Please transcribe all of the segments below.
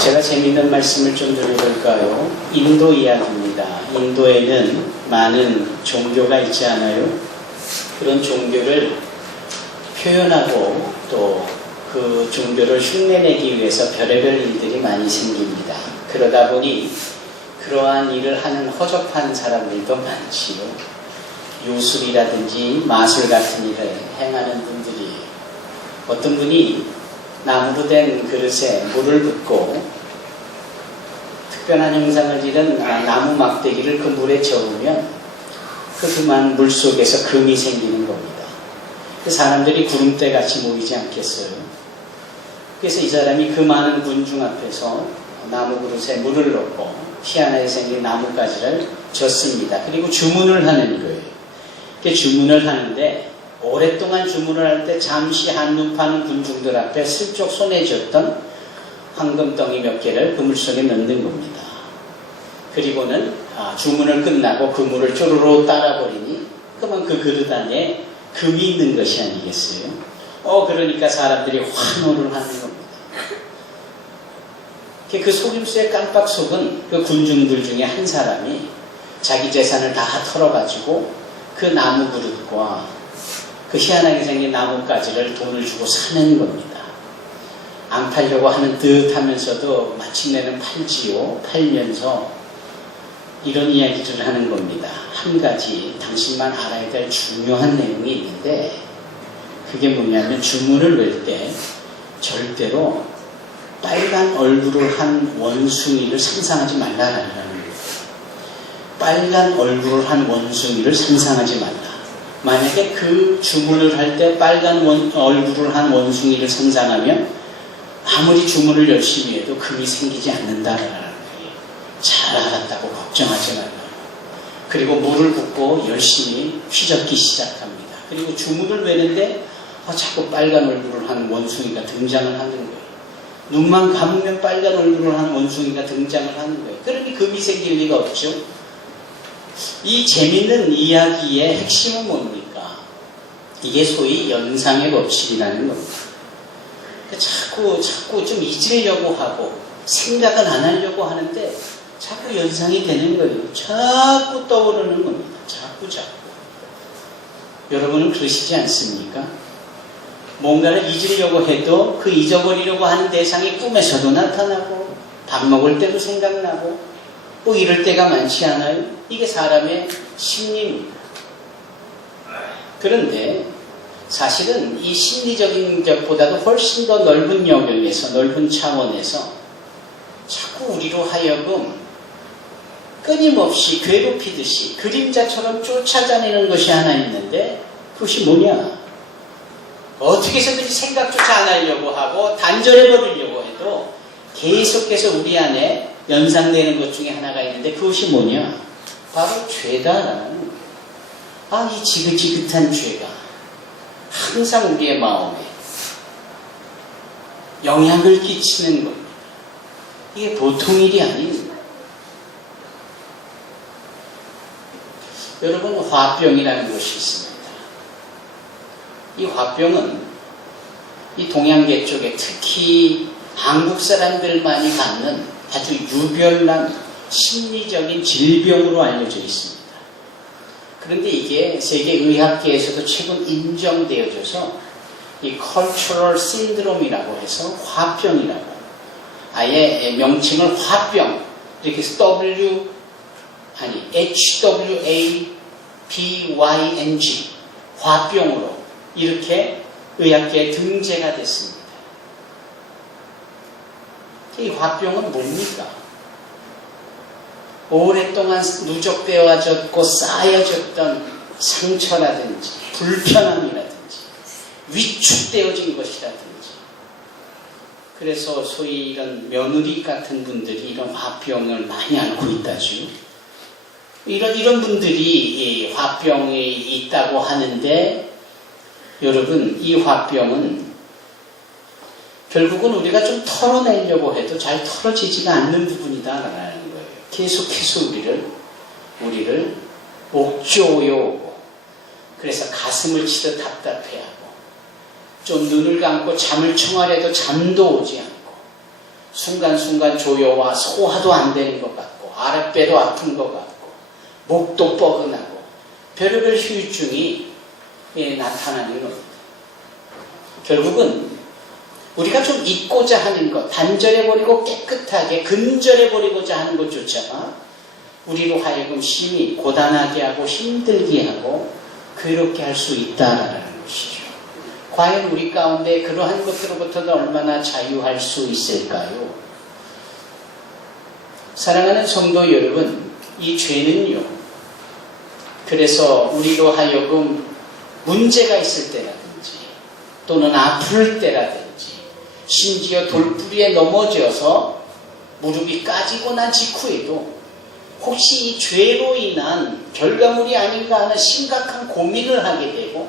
제가 재미있는 말씀을 좀 드려볼까요? 인도 이야기입니다. 인도에는 많은 종교가 있지 않아요? 그런 종교를 표현하고 또 그 종교를 흉내내기 위해서 별의별 일들이 많이 생깁니다. 그러다 보니 그러한 일을 하는 허접한 사람들도 많지요. 요술이라든지 마술 같은 일을 행하는 분들이, 어떤 분이 나무로 된 그릇에 물을 붓고 특별한 형상을 잃은 나무 막대기를 그 물에 저으면 그만 물 속에서 금이 생기는 겁니다. 그 사람들이 구름대같이 모이지 않겠어요? 그래서 이 사람이 그 많은 군중 앞에서 나무 그릇에 물을 넣고 희한하게 생긴 나뭇가지를 젓습니다. 그리고 주문을 하는 거예요. 이렇게 주문을 하는데, 오랫동안 주문을 할 때 잠시 한눈 파는 군중들 앞에 슬쩍 손에 쥐었던 황금덩이 몇 개를 그물 속에 넣는 겁니다. 그리고는 주문을 끝나고 그 물을 쪼르르 따라버리니 그만 그 그릇 안에 금이 있는 것이 아니겠어요? 그러니까 사람들이 환호를 하는 겁니다. 그 속임수에 깜빡 속은 그 군중들 중에 한 사람이 자기 재산을 다 털어가지고 그 나무 그릇과 그 희한하게 생긴 나뭇가지를 돈을 주고 사는 겁니다. 안 팔려고 하는 듯 하면서도 마침내는 팔지요. 팔면서 이런 이야기를 하는 겁니다. 한 가지 당신만 알아야 될 중요한 내용이 있는데, 그게 뭐냐면 주문을 외울 때 절대로 빨간 얼굴을 한 원숭이를 상상하지 말라라는 거예요. 빨간 얼굴을 한 원숭이를 상상하지 말라. 만약에 그 주문을 할 때 빨간 얼굴을 한 원숭이를 상상하면 아무리 주문을 열심히 해도 금이 생기지 않는다라는 거예요. 잘 알았다고 걱정하지 말라. 그리고 물을 붓고 열심히 휘젓기 시작합니다. 그리고 주문을 외는데 자꾸 빨간 얼굴을 한 원숭이가 등장을 하는 거예요. 눈만 감으면 빨간 얼굴을 한 원숭이가 등장을 하는 거예요. 그러니 금이 생길 리가 없죠. 이 재밌는 이야기의 핵심은 뭡니까? 이게 소위 연상의 법칙이라는 겁니다. 자꾸 좀 잊으려고 하고 생각은 안 하려고 하는데 자꾸 연상이 되는 거예요. 자꾸 떠오르는 겁니다. 자꾸. 여러분은 그러시지 않습니까? 뭔가를 잊으려고 해도 그 잊어버리려고 하는 대상이 꿈에서도 나타나고 밥 먹을 때도 생각나고 이럴 때가 많지 않아요? 이게 사람의 심리입니다. 그런데 사실은 이 심리적인 것보다도 훨씬 더 넓은 영역에서, 넓은 차원에서 자꾸 우리로 하여금 끊임없이 괴롭히듯이 그림자처럼 쫓아다니는 것이 하나 있는데, 그것이 뭐냐? 어떻게 해서든지 생각조차 안 하려고 하고 단절해버리려고 해도 계속해서 우리 안에 연상되는 것 중에 하나가 있는데, 그것이 뭐냐? 바로 죄다라는 거예요. 이 지긋지긋한 죄가 항상 우리의 마음에 영향을 끼치는 겁니다. 이게 보통 일이 아닙니다. 여러분, 화병이라는 것이 있습니다. 이 화병은 이 동양계 쪽에 특히 한국 사람들만이 갖는 아주 유별난 심리적인 질병으로 알려져 있습니다. 그런데 이게 세계의학계에서도 최근 인정되어져서 이 cultural syndrome이라고 해서 화병이라고, 아예 명칭을 화병, 이렇게 해서 HWAPYNG, 화병으로 이렇게 의학계에 등재가 됐습니다. 이 화병은 뭡니까? 오랫동안 누적되어졌고 쌓여졌던 상처라든지 불편함이라든지 위축되어진 것이라든지, 그래서 소위 이런 며느리 같은 분들이 이런 화병을 많이 앓고 있다죠. 이런 분들이 이 화병이 있다고 하는데, 여러분, 이 화병은 결국은 우리가 좀 털어내려고 해도 잘 털어지지가 않는 부분이다라는 거예요. 계속해서 우리를 옥조여오고, 그래서 가슴을 치듯 답답해하고, 좀 눈을 감고 잠을 청하려도 잠도 오지 않고, 순간순간 조여와 소화도 안 되는 것 같고 아랫배도 아픈 것 같고 목도 뻐근하고 별의별 후유증이 나타나는 겁니다. 결국은 우리가 좀 잊고자 하는 것, 단절해버리고 깨끗하게 근절해버리고자 하는 것조차가 우리로 하여금 심히 고단하게 하고 힘들게 하고 괴롭게 할 수 있다라는 것이죠. 과연 우리 가운데 그러한 것으로부터도 얼마나 자유할 수 있을까요? 사랑하는 성도 여러분, 이 죄는요, 그래서 우리로 하여금 문제가 있을 때라든지 또는 아플 때라든지 심지어 돌부리에 넘어져서 무릎이 까지고 난 직후에도 혹시 이 죄로 인한 결과물이 아닌가 하는 심각한 고민을 하게 되고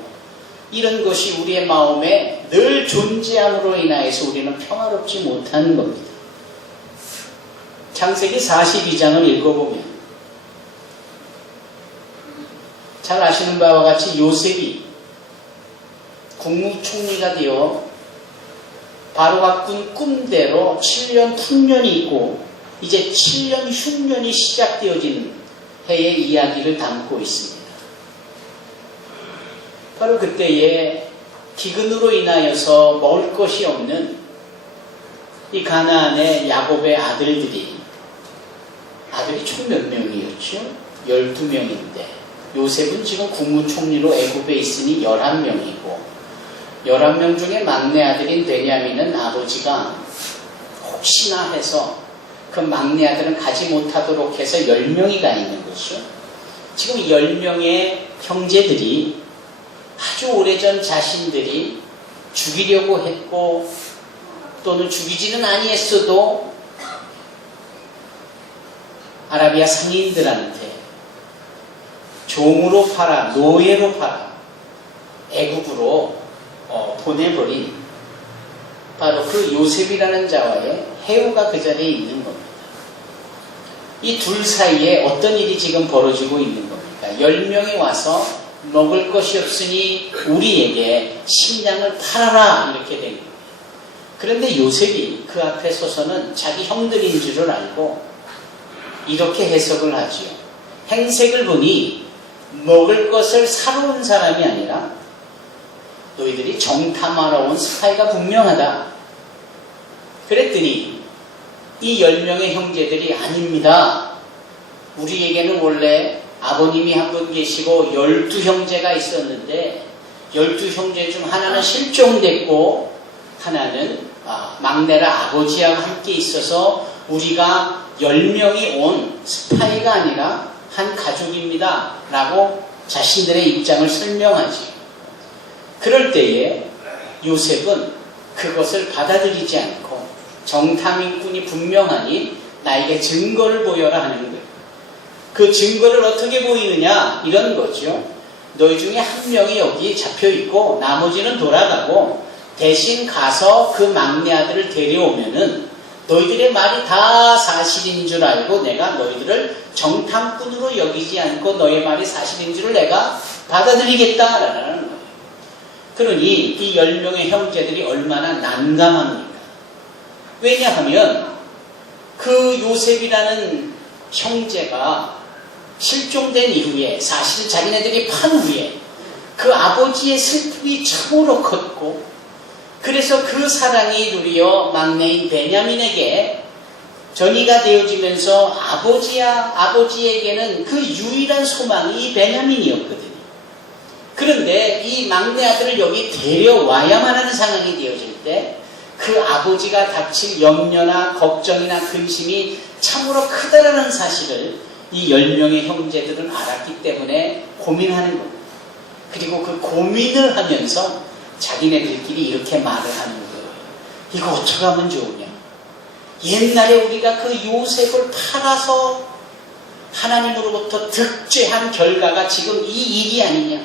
이런 것이 우리의 마음에 늘 존재함으로 인하여서 우리는 평화롭지 못하는 겁니다. 창세기 42장을 읽어보면 잘 아시는 바와 같이 요셉이 국무총리가 되어 바로가 꾼 꿈대로 7년 풍년이 있고 이제 7년 흉년이 시작되어진 해의 이야기를 담고 있습니다. 바로 그때에 기근으로 인하여서 먹을 것이 없는 이 가나안의 야곱의 아들이 총 몇 명이었죠? 12명인데 요셉은 지금 국무총리로 애굽에 있으니 11명이고 11명 중에 막내 아들인 베냐민은 아버지가 혹시나 해서 그 막내 아들은 가지 못하도록 해서 10명이 가 있는 거죠. 지금 10명의 형제들이 아주 오래전 자신들이 죽이려고 했고 또는 죽이지는 아니했어도 아라비아 상인들한테 종으로 팔아 노예로 팔아 애국으로 보내버린 바로 그 요셉이라는 자와의 해우가 그 자리에 있는 겁니다. 이 둘 사이에 어떤 일이 지금 벌어지고 있는 겁니까? 10명이 와서 먹을 것이 없으니 우리에게 식량을 팔아라 이렇게 된 겁니다. 그런데 요셉이 그 앞에 서서는 자기 형들인 줄을 알고 이렇게 해석을 하지요. 행색을 보니 먹을 것을 사러 온 사람이 아니라 너희들이 정탐하러 온 스파이가 분명하다. 그랬더니 이 10명의 형제들이 아닙니다. 우리에게는 원래 아버님이 한 분 계시고 12형제가 있었는데 12형제 중 하나는 실종됐고 하나는 막내라 아버지와 함께 있어서 우리가 10명이 온 스파이가 아니라 한 가족입니다. 라고 자신들의 입장을 설명하지. 그럴 때에 요셉은 그것을 받아들이지 않고 정탐인꾼이 분명하니 나에게 증거를 보여라 하는 거예요. 그 증거를 어떻게 보이느냐 이런 거죠. 너희 중에 한 명이 여기 잡혀있고 나머지는 돌아가고 대신 가서 그 막내 아들을 데려오면은 너희들의 말이 다 사실인 줄 알고 내가 너희들을 정탐꾼으로 여기지 않고 너의 말이 사실인 줄을 내가 받아들이겠다라는 거예요. 그러니 이 10명의 형제들이 얼마나 난감합니까? 왜냐하면 그 요셉이라는 형제가 실종된 이후에 사실 자기네들이 판 후에 그 아버지의 슬픔이 참으로 컸고 그래서 그 사랑이 도리어 막내인 베냐민에게 전이가 되어지면서 아버지에게는 그 유일한 소망이 이 베냐민이었거든요. 그런데 이 막내 아들을 여기 데려와야만 하는 상황이 되어질 때 그 아버지가 닥칠 염려나 걱정이나 근심이 참으로 크다라는 사실을 이 10명의 형제들은 알았기 때문에 고민하는 겁니다. 그리고 그 고민을 하면서 자기네들끼리 이렇게 말을 하는 거예요. 이거 어떻게 하면 좋으냐? 옛날에 우리가 그 요셉을 팔아서 하나님으로부터 득죄한 결과가 지금 이 일이 아니냐?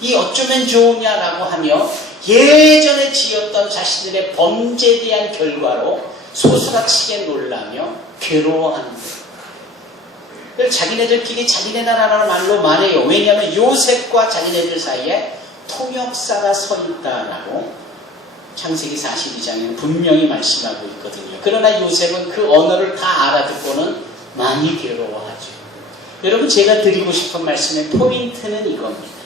이 어쩌면 좋으냐라고 하며 예전에 지었던 자신들의 범죄에 대한 결과로 소스라치게 놀라며 괴로워하는 거예요. 자기네들끼리 자기네 나라 말로 말해요. 왜냐하면 요셉과 자기네들 사이에 통역사가 서 있다라고 창세기 42장에는 분명히 말씀하고 있거든요. 그러나 요셉은 그 언어를 다 알아듣고는 많이 괴로워하죠. 여러분, 제가 드리고 싶은 말씀의 포인트는 이겁니다.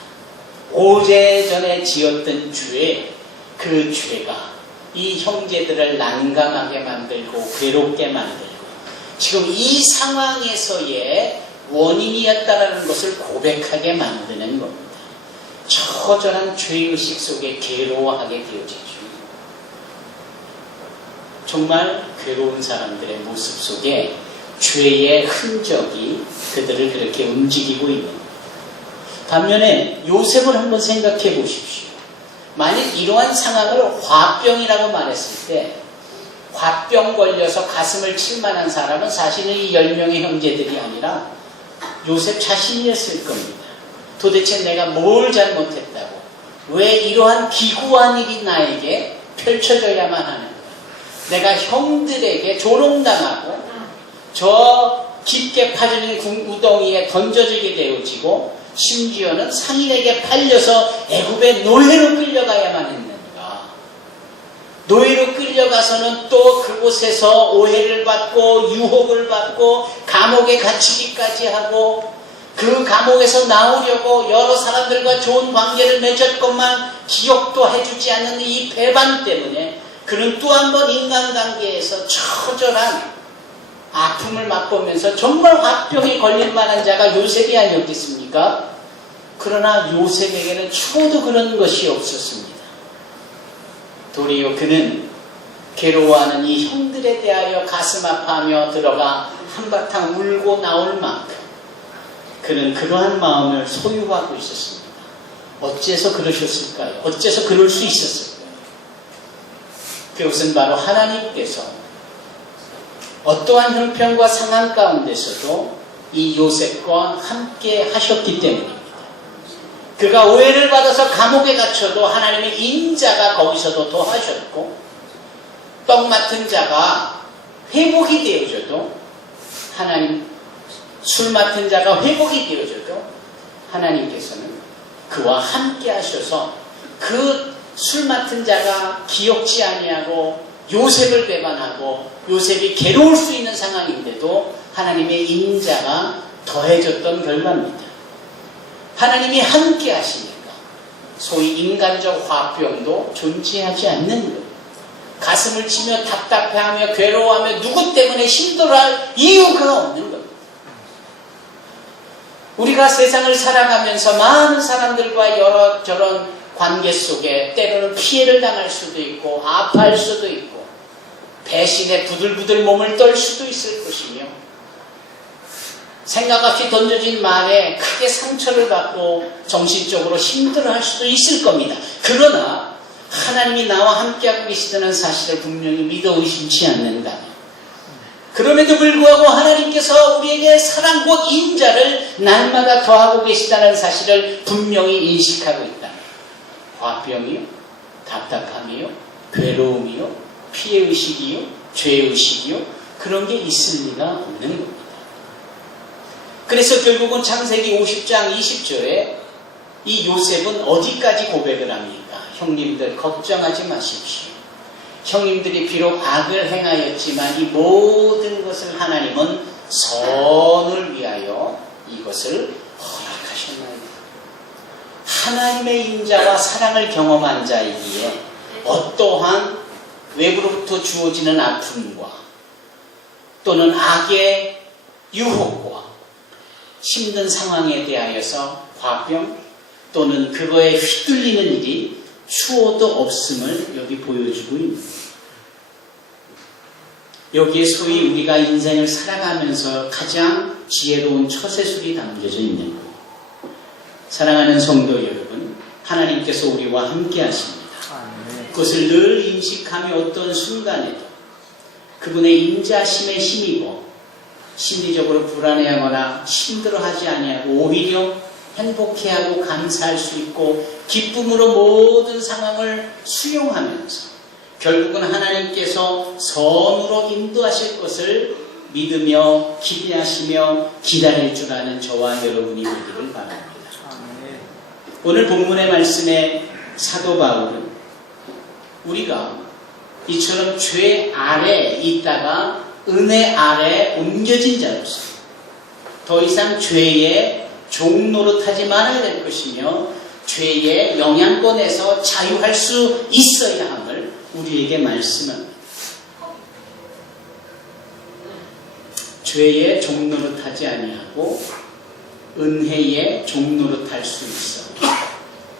오래전에 지었던 죄, 그 죄가 이 형제들을 난감하게 만들고 괴롭게 만들고 지금 이 상황에서의 원인이었다라는 것을 고백하게 만드는 겁니다. 처절한 죄의식 속에 괴로워하게 되어지죠. 정말 괴로운 사람들의 모습 속에 죄의 흔적이 그들을 그렇게 움직이고 있는 거예요. 반면에 요셉을 한번 생각해 보십시오. 만약 이러한 상황을 화병이라고 말했을 때 화병 걸려서 가슴을 칠 만한 사람은 사실은 이 10명의 형제들이 아니라 요셉 자신이었을 겁니다. 도대체 내가 뭘 잘못했다고, 왜 이러한 기구한 일이 나에게 펼쳐져야만 하는가, 내가 형들에게 조롱당하고 저 깊게 파진 우덩이에 던져지게 되어지고 심지어는 상인에게 팔려서 애굽의 노예로 끌려가야만 했는가. 노예로 끌려가서는 또 그곳에서 오해를 받고 유혹을 받고 감옥에 갇히기까지 하고 그 감옥에서 나오려고 여러 사람들과 좋은 관계를 맺었건만 기억도 해주지 않는 이 배반 때문에 그는 또 한 번 인간관계에서 처절한 아픔을 맛보면서 정말 화병에 걸릴 만한 자가 요셉이 아니었겠습니까? 그러나 요셉에게는 추호도 그런 것이 없었습니다. 도리어 그는 괴로워하는 이 형들에 대하여 가슴 아파하며 들어가 한바탕 울고 나올 만큼 그는 그러한 마음을 소유하고 있었습니다. 어째서 그러셨을까요? 어째서 그럴 수 있었을까요? 그것은 바로 하나님께서 어떠한 형편과 상황 가운데서도 이 요셉과 함께 하셨기 때문입니다. 그가 오해를 받아서 감옥에 갇혀도 하나님의 인자가 거기서도 더하셨고 떡 맡은 자가 회복이 되어져도 하나님, 술 맡은 자가 회복이 되어져도 하나님께서는 그와 함께 하셔서 그 술 맡은 자가 기억지 아니하고 요셉을 배반하고 요셉이 괴로울 수 있는 상황인데도 하나님의 인자가 더해졌던 결과입니다. 하나님이 함께 하시니까 소위 인간적 화병도 존재하지 않는 것. 가슴을 치며 답답해하며 괴로워하며 누구 때문에 힘들어할 이유가 없는 것. 우리가 세상을 살아가면서 많은 사람들과 여러 저런 관계 속에 때로는 피해를 당할 수도 있고 아파할 수도 있고 배신에 부들부들 몸을 떨 수도 있을 것이며 생각 없이 던져진 말에 크게 상처를 받고 정신적으로 힘들어할 수도 있을 겁니다. 그러나 하나님이 나와 함께하고 계시다는 사실을 분명히 믿어 의심치 않는다면 그럼에도 불구하고 하나님께서 우리에게 사랑 곧 인자를 날마다 더하고 계시다는 사실을 분명히 인식하고 있다. 화병이요, 답답함이요, 괴로움이요, 피해의식이요, 죄의식이요, 그런 게 있을 리가 없는 겁니다. 그래서 결국은 창세기 50장 20절에 이 요셉은 어디까지 고백을 합니까? 형님들 걱정하지 마십시오. 형님들이 비록 악을 행하였지만 이 모든 것을 하나님은 선을 위하여 이것을 허락하셨나이다. 하나님의 인자와 사랑을 경험한 자이기에 어떠한 외부로부터 주어지는 아픔과 또는 악의 유혹과 힘든 상황에 대하여서 화병 또는 그거에 휘둘리는 일이 추호도 없음을 여기 보여주고 있습니다. 여기에 소위 우리가 인생을 살아가면서 가장 지혜로운 처세술이 담겨져 있는 것. 사랑하는 성도 여러분, 하나님께서 우리와 함께 하십니다. 그것을 늘 인식하며 어떤 순간에도 그분의 인자심에 힘입어 심리적으로 불안해하거나 힘들어하지 아니하고 오히려 행복해하고 감사할 수 있고 기쁨으로 모든 상황을 수용하면서 결국은 하나님께서 선으로 인도하실 것을 믿으며 기대하시며 기다릴 줄 아는 저와 여러분이 되기를 바랍니다. 오늘 본문의 말씀에 사도 바울은 우리가 이처럼 죄 아래 있다가 은혜 아래 옮겨진 자로서 더 이상 죄의 종 노릇하지 말아야 될 것이며 죄의 영향권에서 자유할 수 있어야 함을 우리에게 말씀합니다. 죄의 종 노릇하지 아니하고 은혜의 종 노릇할 수 있어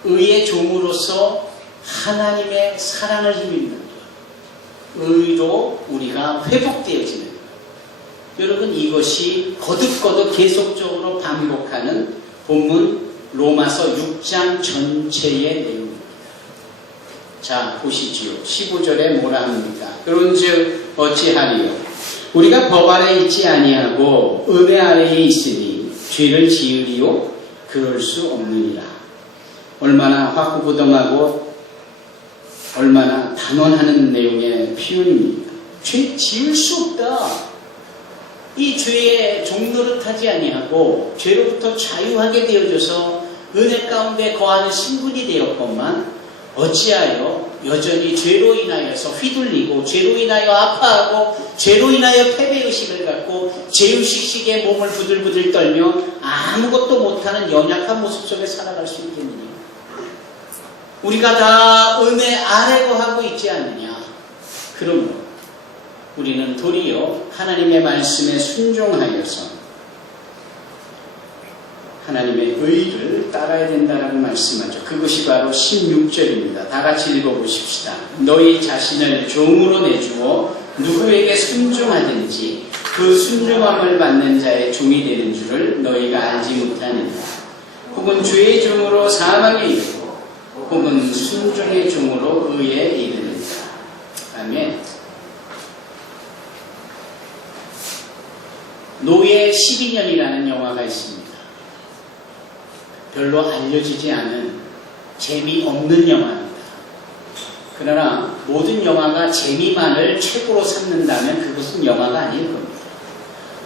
의의 종으로서 하나님의 사랑을 힘입는 것, 의로 우리가 회복되어지는 것. 여러분, 이것이 거듭거듭 계속적으로 반복하는 본문 로마서 6장 전체의 내용입니다. 자, 보시지요. 15절에 뭐라 합니까? 그런즉 어찌하리요? 우리가 법 아래 있지 아니하고 은혜 아래에 있으니 죄를 지으리요? 그럴 수 없느니라. 얼마나 화구부동하고 얼마나 단언하는 내용의 표현입니까? 죄 지을 수 없다. 이 죄의 종노릇하지 아니하고 죄로부터 자유하게 되어져서 은혜 가운데 거하는 신분이 되었건만 어찌하여 여전히 죄로 인하여서 휘둘리고 죄로 인하여 아파하고 죄로 인하여 패배의식을 갖고 죄의식식에 몸을 부들부들 떨며 아무것도 못하는 연약한 모습 속에 살아갈 수 있겠느냐. 우리가 다 은혜 아래 거하고 있지 않느냐. 그러므로 우리는 도리어 하나님의 말씀에 순종하여서 하나님의 의를 따라야 된다라고 말씀하죠. 그것이 바로 16절입니다. 다 같이 읽어보십시다. 너희 자신을 종으로 내주어 누구에게 순종하든지 그 순종함을 받는 자의 종이 되는 줄을 너희가 알지 못하느냐. 혹은 죄의 종으로 사망에 이르고 혹은 순종의 종으로 의에 이르느니라. 아멘. 노예 12년이라는 영화가 있습니다. 별로 알려지지 않은 재미없는 영화입니다. 그러나 모든 영화가 재미만을 최고로 삼는다면 그것은 영화가 아닐 겁니다.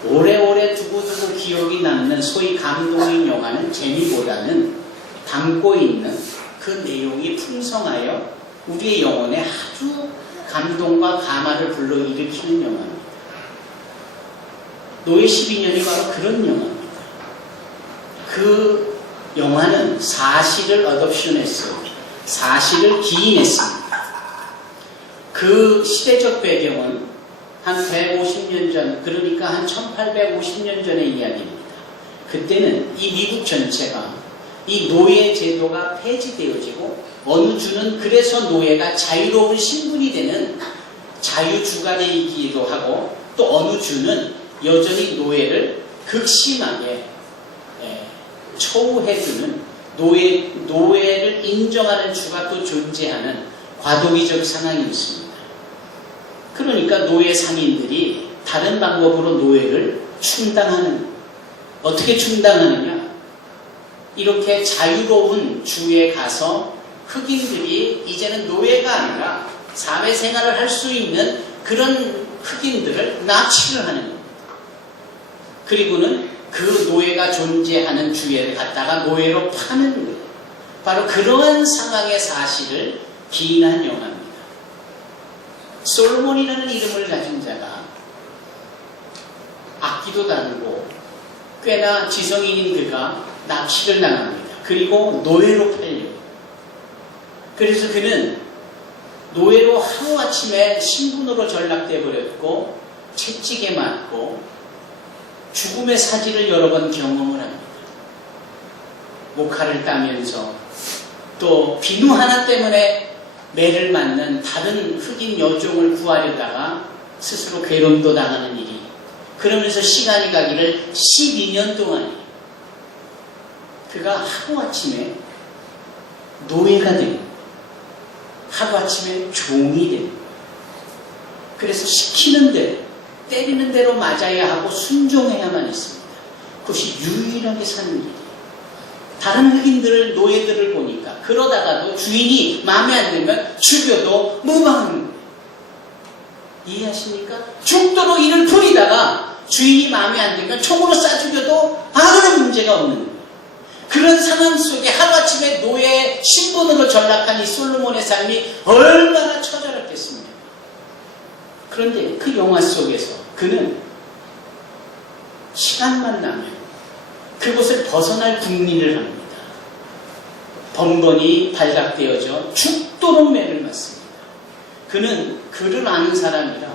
오래오래 두고두고 기억이 남는 소위 감동인 영화는 재미보다는 담고 있는 그 내용이 풍성하여 우리의 영혼에 아주 감동과 감화를 불러일으키는 영화입니다. 노예 12년이 바로 그런 영화입니다. 그 영화는 사실을 어댑션했어요. 사실을 기인했습니다. 그 시대적 배경은 한 150년 전, 그러니까 한 1850년 전의 이야기입니다. 그때는 이 미국 전체가 이 노예 제도가 폐지되어지고 어느 주는 그래서 노예가 자유로운 신분이 되는 자유주간이기도 하고 또 어느 주는 여전히 노예를 극심하게 처우해두는 노예를 인정하는 주가 또 존재하는 과도기적 상황이 있습니다. 그러니까 노예 상인들이 다른 방법으로 노예를 충당하는, 어떻게 충당하느냐? 이렇게 자유로운 주에 가서 흑인들이 이제는 노예가 아니라 사회생활을 할 수 있는 그런 흑인들을 납치를 하는 겁니다. 그리고는 그 노예가 존재하는 주에 갔다가 노예로 파는 거예요. 바로 그러한 상황의 사실을 기인한 영화입니다. 솔몬이라는 이름을 가진 자가 악기도 다루고 꽤나 지성인인 그가 납치를 당합니다. 그리고 노예로 팔려요. 그래서 그는 노예로 하루아침에 신분으로 전락돼 버렸고 채찍에 맞고 죽음의 사지를 여러 번 경험을 합니다. 목칼을 따면서 또 비누 하나 때문에 매를 맞는 다른 흑인 여종을 구하려다가 스스로 괴롭도 당하는 일이, 그러면서 시간이 가기를 12년 동안 그가 하루아침에 노예가 되고 하루아침에 종이 되고, 그래서 시키는 대로 때리는 대로 맞아야 하고 순종해야만 했습니다. 그것이 유일하게 사는 일이에요. 다른 흑인들을, 노예들을 보니까 그러다가도 주인이 마음에 안 들면 죽여도 무방한 거예요. 이해하십니까? 죽도록 이를 부리다가 주인이 마음에 안 들면 총으로 쏴 죽여도 아무런 문제가 없는 거예요. 그런 상황 속에 하루아침에 노예 신분으로 전락한 이 솔로몬의 삶이 얼마나 처절했겠습니까? 그런데 그 영화 속에서 그는 시간만 나면 그곳을 벗어날 국리를 합니다. 번번이 발각되어져 죽도록 매를 맞습니다. 그는 그를 아는 사람이라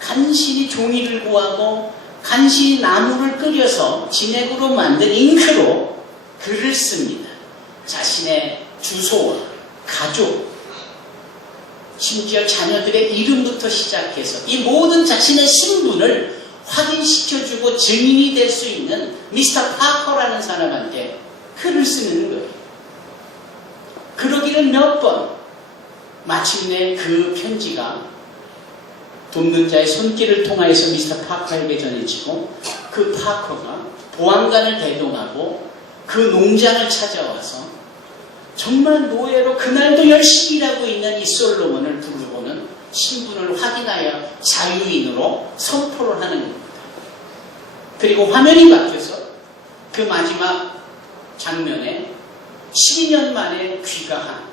간신히 종이를 구하고 간신히 나무를 끓여서 진액으로 만든 잉크로 글을 씁니다. 자신의 주소와 가족, 심지어 자녀들의 이름부터 시작해서 이 모든 자신의 신분을 확인시켜주고 증인이 될 수 있는 미스터 파커라는 사람한테 글을 쓰는 거예요. 그러기를 몇 번, 마침내 그 편지가 돕는 자의 손길을 통하여서 미스터 파커에게 전해지고 그 파커가 보안관을 대동하고 그 농장을 찾아와서 정말 노예로 그날도 열심히 일하고 있는 이 솔로몬을 부르고는 신분을 확인하여 자유인으로 선포를 하는 겁니다. 그리고 화면이 바뀌어서 그 마지막 장면에 12년 만에 귀가한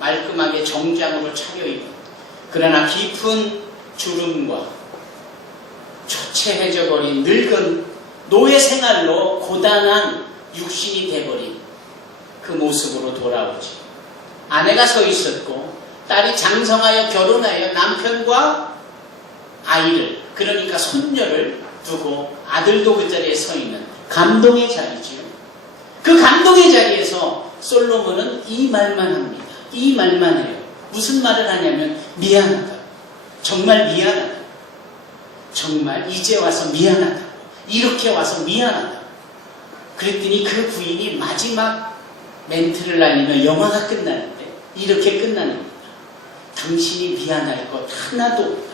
말끔하게 정장으로 차려입은 그러나 깊은 주름과 초췌해져버린 늙은 노예 생활로 고단한 육신이 돼버린 그 모습으로 돌아오지. 아내가 서 있었고 딸이 장성하여 결혼하여 남편과 아이를, 그러니까 손녀를 두고 아들도 그 자리에 서 있는 감동의 자리지요. 그 감동의 자리에서 솔로몬은 이 말만 합니다. 이 말만 해요. 무슨 말을 하냐면 미안하다. 정말 미안하다. 정말 이제 와서 미안하다. 이렇게 와서 미안하다. 그랬더니 그 부인이 마지막 멘트를 날리며 영화가 끝나는데 이렇게 끝나는 겁니다. 당신이 미안할 것 하나도 없다.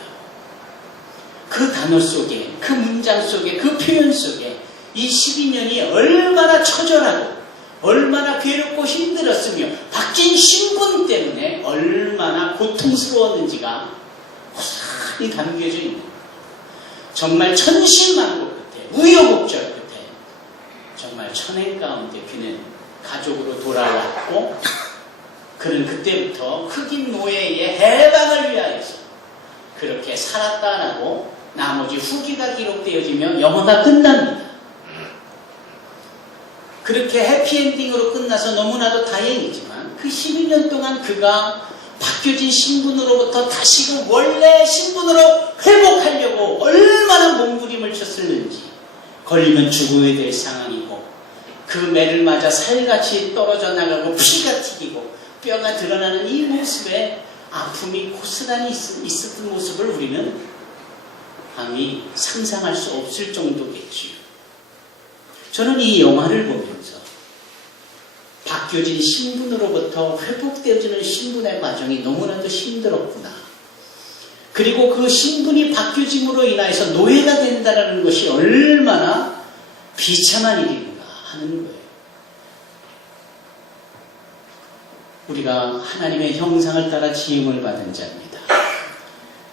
그 단어 속에, 그 문장 속에, 그 표현 속에 이 12년이 얼마나 처절하고 얼마나 괴롭고 힘들었으며 바뀐 신분 때문에 얼마나 고통스러웠는지가 고스란히 담겨져 있는 겁니다. 정말 천신만고 끝에, 우여곡절 끝에 정말 천행 가운데 그는 가족으로 돌아왔고 그는 그때부터 흑인 노예의 해방을 위하여서 그렇게 살았다라고 나머지 후기가 기록되어지며 영화가 끝납니다. 그렇게 해피엔딩으로 끝나서 너무나도 다행이지만 그 11년 동안 그가 바뀌어진 신분으로부터 다시금 원래 신분으로 회복하려고 얼마나 몸부림을 쳤을는지 걸리면 죽어야 될 상황이고 그 매를 맞아 살같이 떨어져 나가고 피가 튀기고 뼈가 드러나는 이 모습에 아픔이 고스란히 있었던 모습을 우리는 감히 상상할 수 없을 정도겠지요. 저는 이 영화를 보면서 바뀌어진 신분으로부터 회복되어지는 신분의 과정이 너무나도 힘들었구나. 그리고 그 신분이 바뀌어짐으로 인하여서 노예가 된다는 것이 얼마나 비참한 일인가 하는 거예요. 우리가 하나님의 형상을 따라 지음을 받은 자입니다.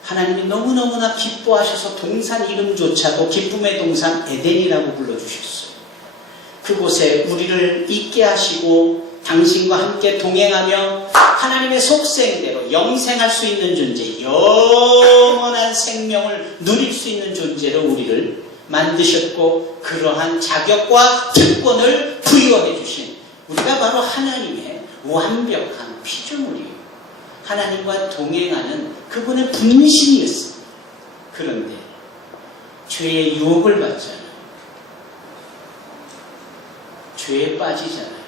하나님이 너무너무나 기뻐하셔서 동산 이름조차도 기쁨의 동산 에덴이라고 불러주셨어요. 그곳에 우리를 있게 하시고 당신과 함께 동행하며 하나님의 속생대로 영생할 수 있는 존재, 영원한 생명을 누릴 수 있는 존재로 우리를 만드셨고 그러한 자격과 특권을 부여해 주신 우리가 바로 하나님의 완벽한 피조물이에요. 하나님과 동행하는 그분의 분신이었습니다. 그런데 죄의 유혹을 받잖아요. 죄에 빠지잖아요.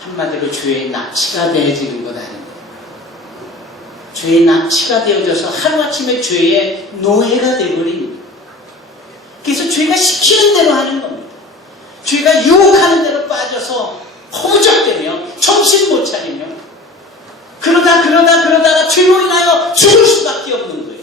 한마디로 죄의 납치가 되어지는 것 아닌가요? 죄의 납치가 되어져서 하루아침에 죄의 노예가 되어버립니다. 그래서 죄가 시키는 대로 하는 겁니다. 죄가 유혹하는 대로 빠져서 허우적대며 정신 못 차리며 그러다가 죄로 인하여 죽을 수밖에 없는 거예요.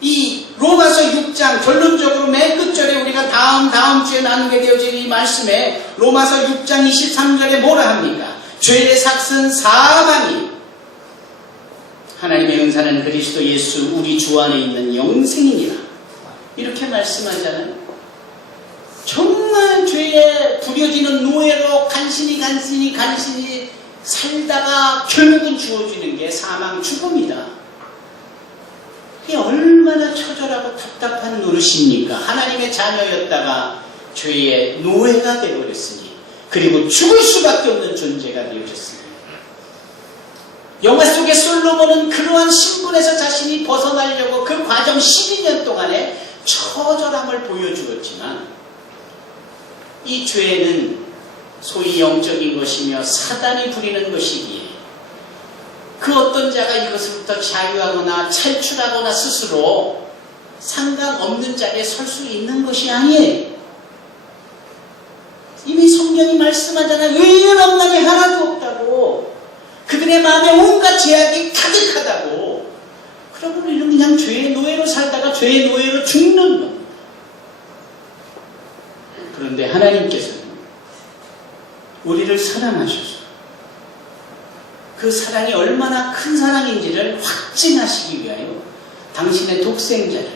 이 로마서 6장 결론적으로 맨 끝절에 우리가 다음 주에 나누게 되어질 이 말씀에 로마서 6장 23절에 뭐라 합니까? 죄의 삭은 사망이 하나님의 은사는 그리스도 예수 우리 주 안에 있는 영생이니라. 이렇게 말씀하잖아요. 정말 죄의 죄에 부려지는 노예로 간신히 살다가 결국은 주어지는 게 사망 죽음이다. 이게 얼마나 처절하고 답답한 노릇입니까? 하나님의 자녀였다가 죄의 노예가 되어버렸으니, 그리고 죽을 수밖에 없는 존재가 되어졌으니, 영화 속의 솔로몬은 그러한 신분에서 자신이 벗어나려고 그 과정 12년 동안에 처절함을 보여주었지만, 이 죄는 소위 영적인 것이며 사단이 부리는 것이기에 그 어떤 자가 이것으로부터 자유하거나 탈출하거나 스스로 상관없는 자리에 설 수 있는 것이 아니에요. 이미 성경이 말씀하잖아요. 의인 없나니 하나도 없다고. 그들의 마음에 온갖 죄악이 가득하다고. 그러면 우리는 그냥 죄의 노예로 살다가 죄의 노예로 죽는 겁니다. 그런데 하나님께서는 우리를 사랑하셔서 그 사랑이 얼마나 큰 사랑인지를 확증하시기 위하여 당신의 독생자를,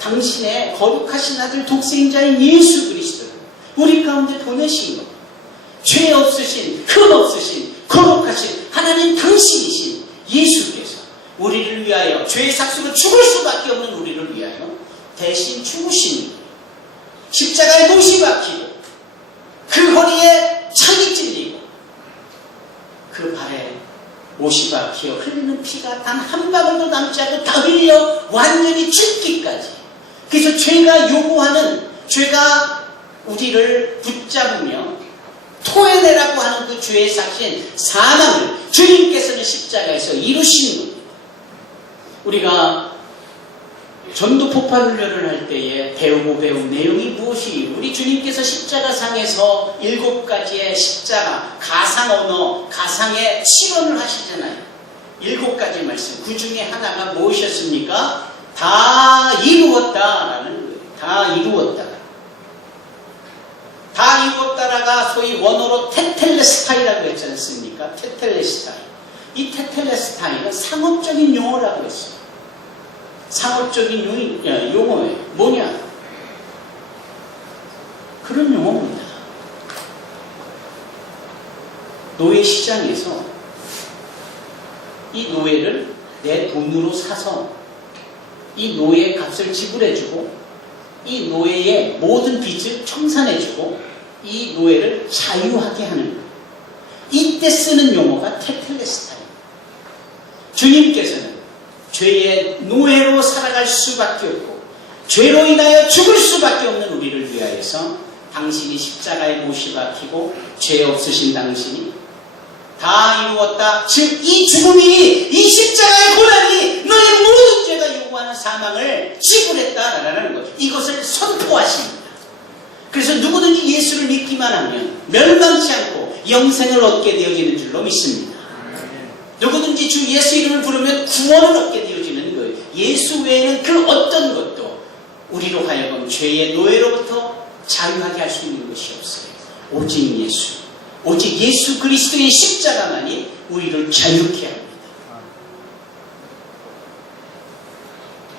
당신의 거룩하신 아들 독생자인 예수 그리스도를 우리 가운데 보내신 것. 죄 없으신, 흠 없으신, 거룩하신 하나님 당신이신 예수께서 우리를 위하여 죄의 삭수로 죽을 수밖에 없는 우리를 위하여 대신 죽으신 것. 십자가에 못이 박히고 그 허리에 창이 찔리고 그 발에 못이 박혀 흘리는 피가 단 한 방울도 남지 않고 다 흘려 완전히 죽기까지. 그래서 죄가 요구하는, 죄가 우리를 붙잡으며 토해내라고 하는 그 죄의 삭신 사망을 주님께서는 십자가에서 이루신 겁니다. 우리가 전도 폭발 훈련을 할 때에 배우고 배운 내용이 무엇이, 우리 주님께서 십자가상에서 7가지의 십자가, 가상 언어, 가상의 실언을 하시잖아요. 7가지 말씀. 그 중에 하나가 무엇이었습니까? 다 이루었다라는 거예요. 다 이루었다. 다 이루었다라가 소위 원어로 테텔레스타이라고 했지 않습니까? 테텔레스타이. 이 테텔레스타이는 상업적인 용어라고 했어요. 상업적인 용어예요. 뭐냐? 그런 용어입니다. 노예 시장에서 이 노예를 내 돈으로 사서 이 노예의 값을 지불해주고 이 노예의 모든 빚을 청산해주고 이 노예를 자유하게 하는 거예요. 이때 쓰는 용어가 테텔레스타입니다. 주님께서는 죄의 노예로 살아갈 수밖에 없고 죄로 인하여 죽을 수밖에 없는 우리를 위하여서 당신이 십자가에 못이 박히고 죄 없으신 당신이 다 이루었다. 즉 이 죽음이, 이 십자가의 고난이 너의 모든 죄가 요구하는 사망을 지불했다라는 것, 이것을 선포하십니다. 그래서 누구든지 예수를 믿기만 하면 멸망치 않고 영생을 얻게 되어지는 줄로 믿습니다. 누구든지 주 예수 이름을 부르면 구원을 얻게 되어지는 거예요. 예수 외에는 그 어떤 것도 우리로 하여금 죄의 노예로부터 자유하게 할 수 있는 것이 없어요. 오직 예수, 오직 예수 그리스도의 십자가만이 우리를 자유케 합니다.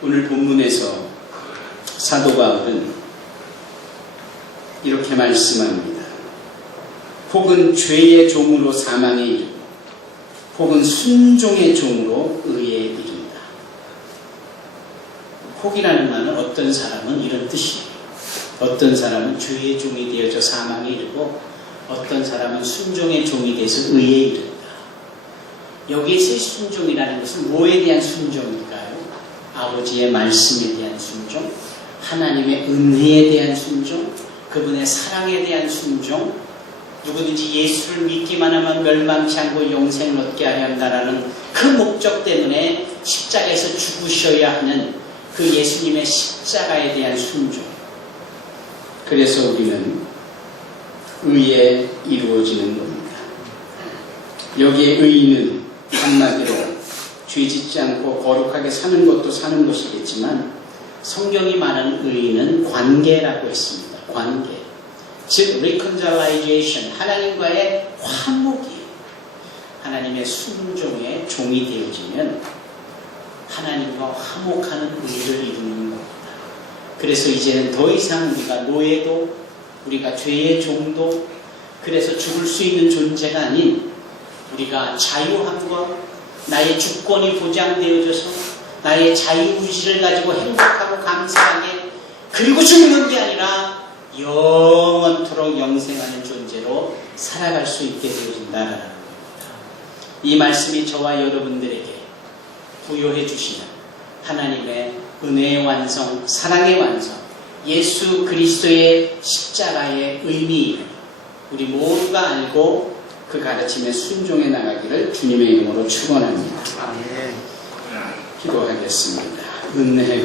오늘 본문에서 사도 바울은 이렇게 말씀합니다. 혹은 죄의 종으로 사망에 이르고 혹은 순종의 종으로 의에 이른다. 혹이라는 말은 어떤 사람은 이런 뜻이에요. 어떤 사람은 죄의 종이 되어져 사망에 이르고 어떤 사람은 순종의 종이 돼서 의에 이른다. 여기에서의 순종이라는 것은 뭐에 대한 순종일까요? 아버지의 말씀에 대한 순종, 하나님의 은혜에 대한 순종, 그분의 사랑에 대한 순종, 누구든지 예수를 믿기만 하면 멸망치 않고 영생을 얻게 하려 한다라는 그 목적 때문에 십자가에서 죽으셔야 하는 그 예수님의 십자가에 대한 순종. 그래서 우리는 의에 이루어지는 겁니다. 여기에 의는 한마디로 죄 짓지 않고 거룩하게 사는 것도 사는 것이겠지만 성경이 말하는 의는 관계라고 했습니다. 관계. 즉 reconciliation, 하나님과의 화목이, 하나님의 순종의 종이 되어지면 하나님과 화목하는 의를 이루는 겁니다. 그래서 이제는 더 이상 우리가 노예도 우리가 죄의 종도, 그래서 죽을 수 있는 존재가 아닌 우리가 자유함과 나의 주권이 보장되어져서 나의 자유의지를 가지고 행복하고 감사하게, 그리고 죽는 게 아니라 영원토록 영생하는 존재로 살아갈 수 있게 되어진다라는 겁니다. 이 말씀이 저와 여러분들에게 부여해 주시는 하나님의 은혜의 완성, 사랑의 완성, 예수 그리스도의 십자가의 의미, 우리 모두가 알고 그 가르침에 순종해 나가기를 주님의 이름으로 축원합니다. 기도하겠습니다. 은혜